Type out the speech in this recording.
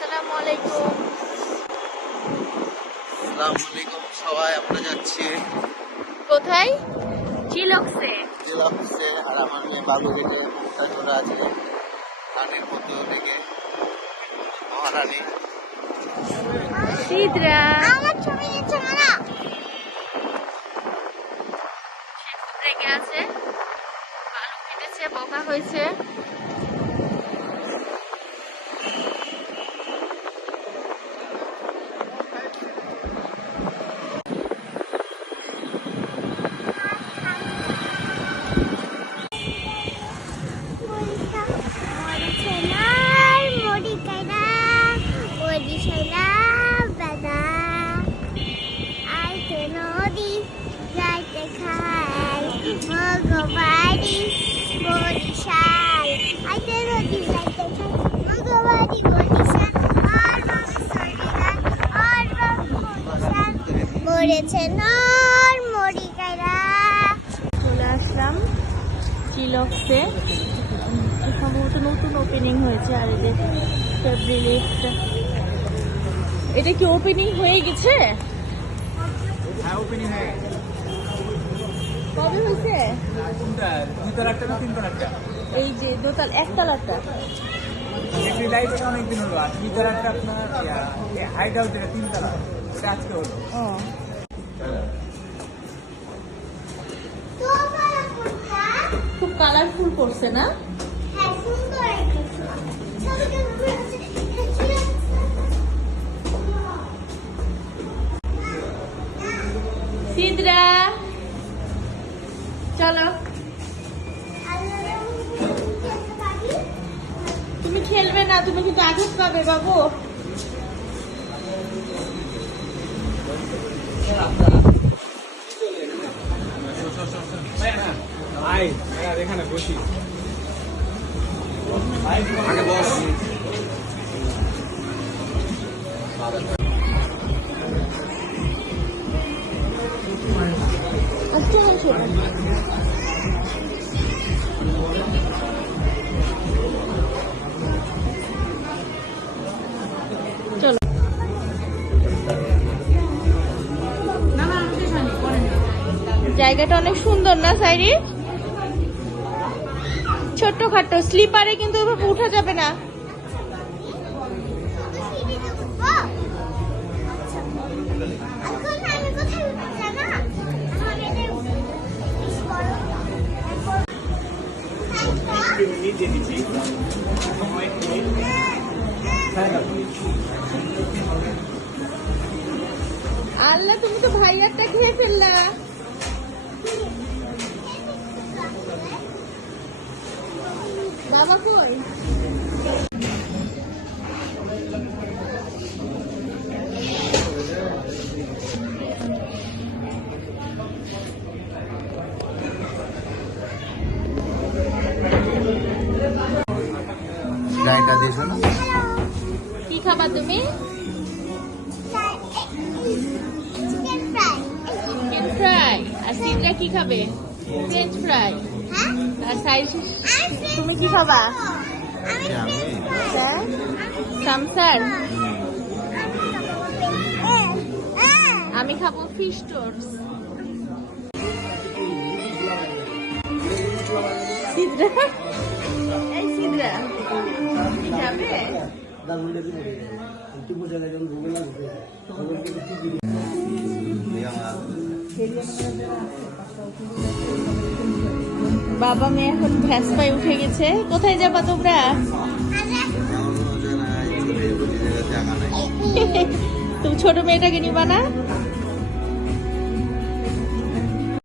আসসালামু আলাইকুম। আসসালামু আলাইকুম সবাই, আমরা যাচ্ছি কোথায়? চিলক্সে। চিলক্সে। আর আমার মেয়ে বাবু থেকে মুখটা ছোটা আছে কানের মধ্যে থেকে মহারানী সিদরা আমার ছবি নিচ্ছে না। রেগে আছে, বালু কেটেছে, বোকা হয়েছে। চলে আসলাম চিলক্সে। সম্ভবত নতুন ওপেনিং হয়েছে। আর এই যে ফেব্রিলিক্স, এটা কি ওপেনিং হয়ে গেছে? হ্যাঁ, ওপেনিং হয়ে গেছে। কবে হয়েছে? কোনটা, দুই তলারটা না তিন তলারটা? এই যে দোতলা, একতলাটা। লাইট অনেকদিন হলো। আর দুই তলারটা আপনার হাইট হাউস, যেটা তিন তলা, ওটা আজকে হলো। ও, খুব কালারফুল করছে না? সিদরা চলো, তুমি খেলবে না, তুমি কিন্তু আঘাত পাবে বাবু। এখানে বসি আগে বস। চলো, জায়গাটা অনেক সুন্দর না সাইরি? ছোট্ট খাট্টো স্লিপারে কিন্তু ওভাবে উঠা যাবে না। আল্লাহ, তুমি তো ভাইয়ারটা খেয়ে ফেললা। বাবা কই? গাড়িটা দিয়েছো না? কি খাবা তুমি? Chicken fry. আর সিদরা কি খাবে? French fry. আর সাইজ তুমি কি খাবা? হ্যাঁ, সামসার। আমি খাবো ফিশ টোস্ট। সিদরা, এই সিদরা কি খাবে? বাবা মেয়ে এখন ভ্যাসপায় উঠে গেছে। কোথায় যাবা তোমরা? তুমি ছোট মেয়েটাকে নিবা না?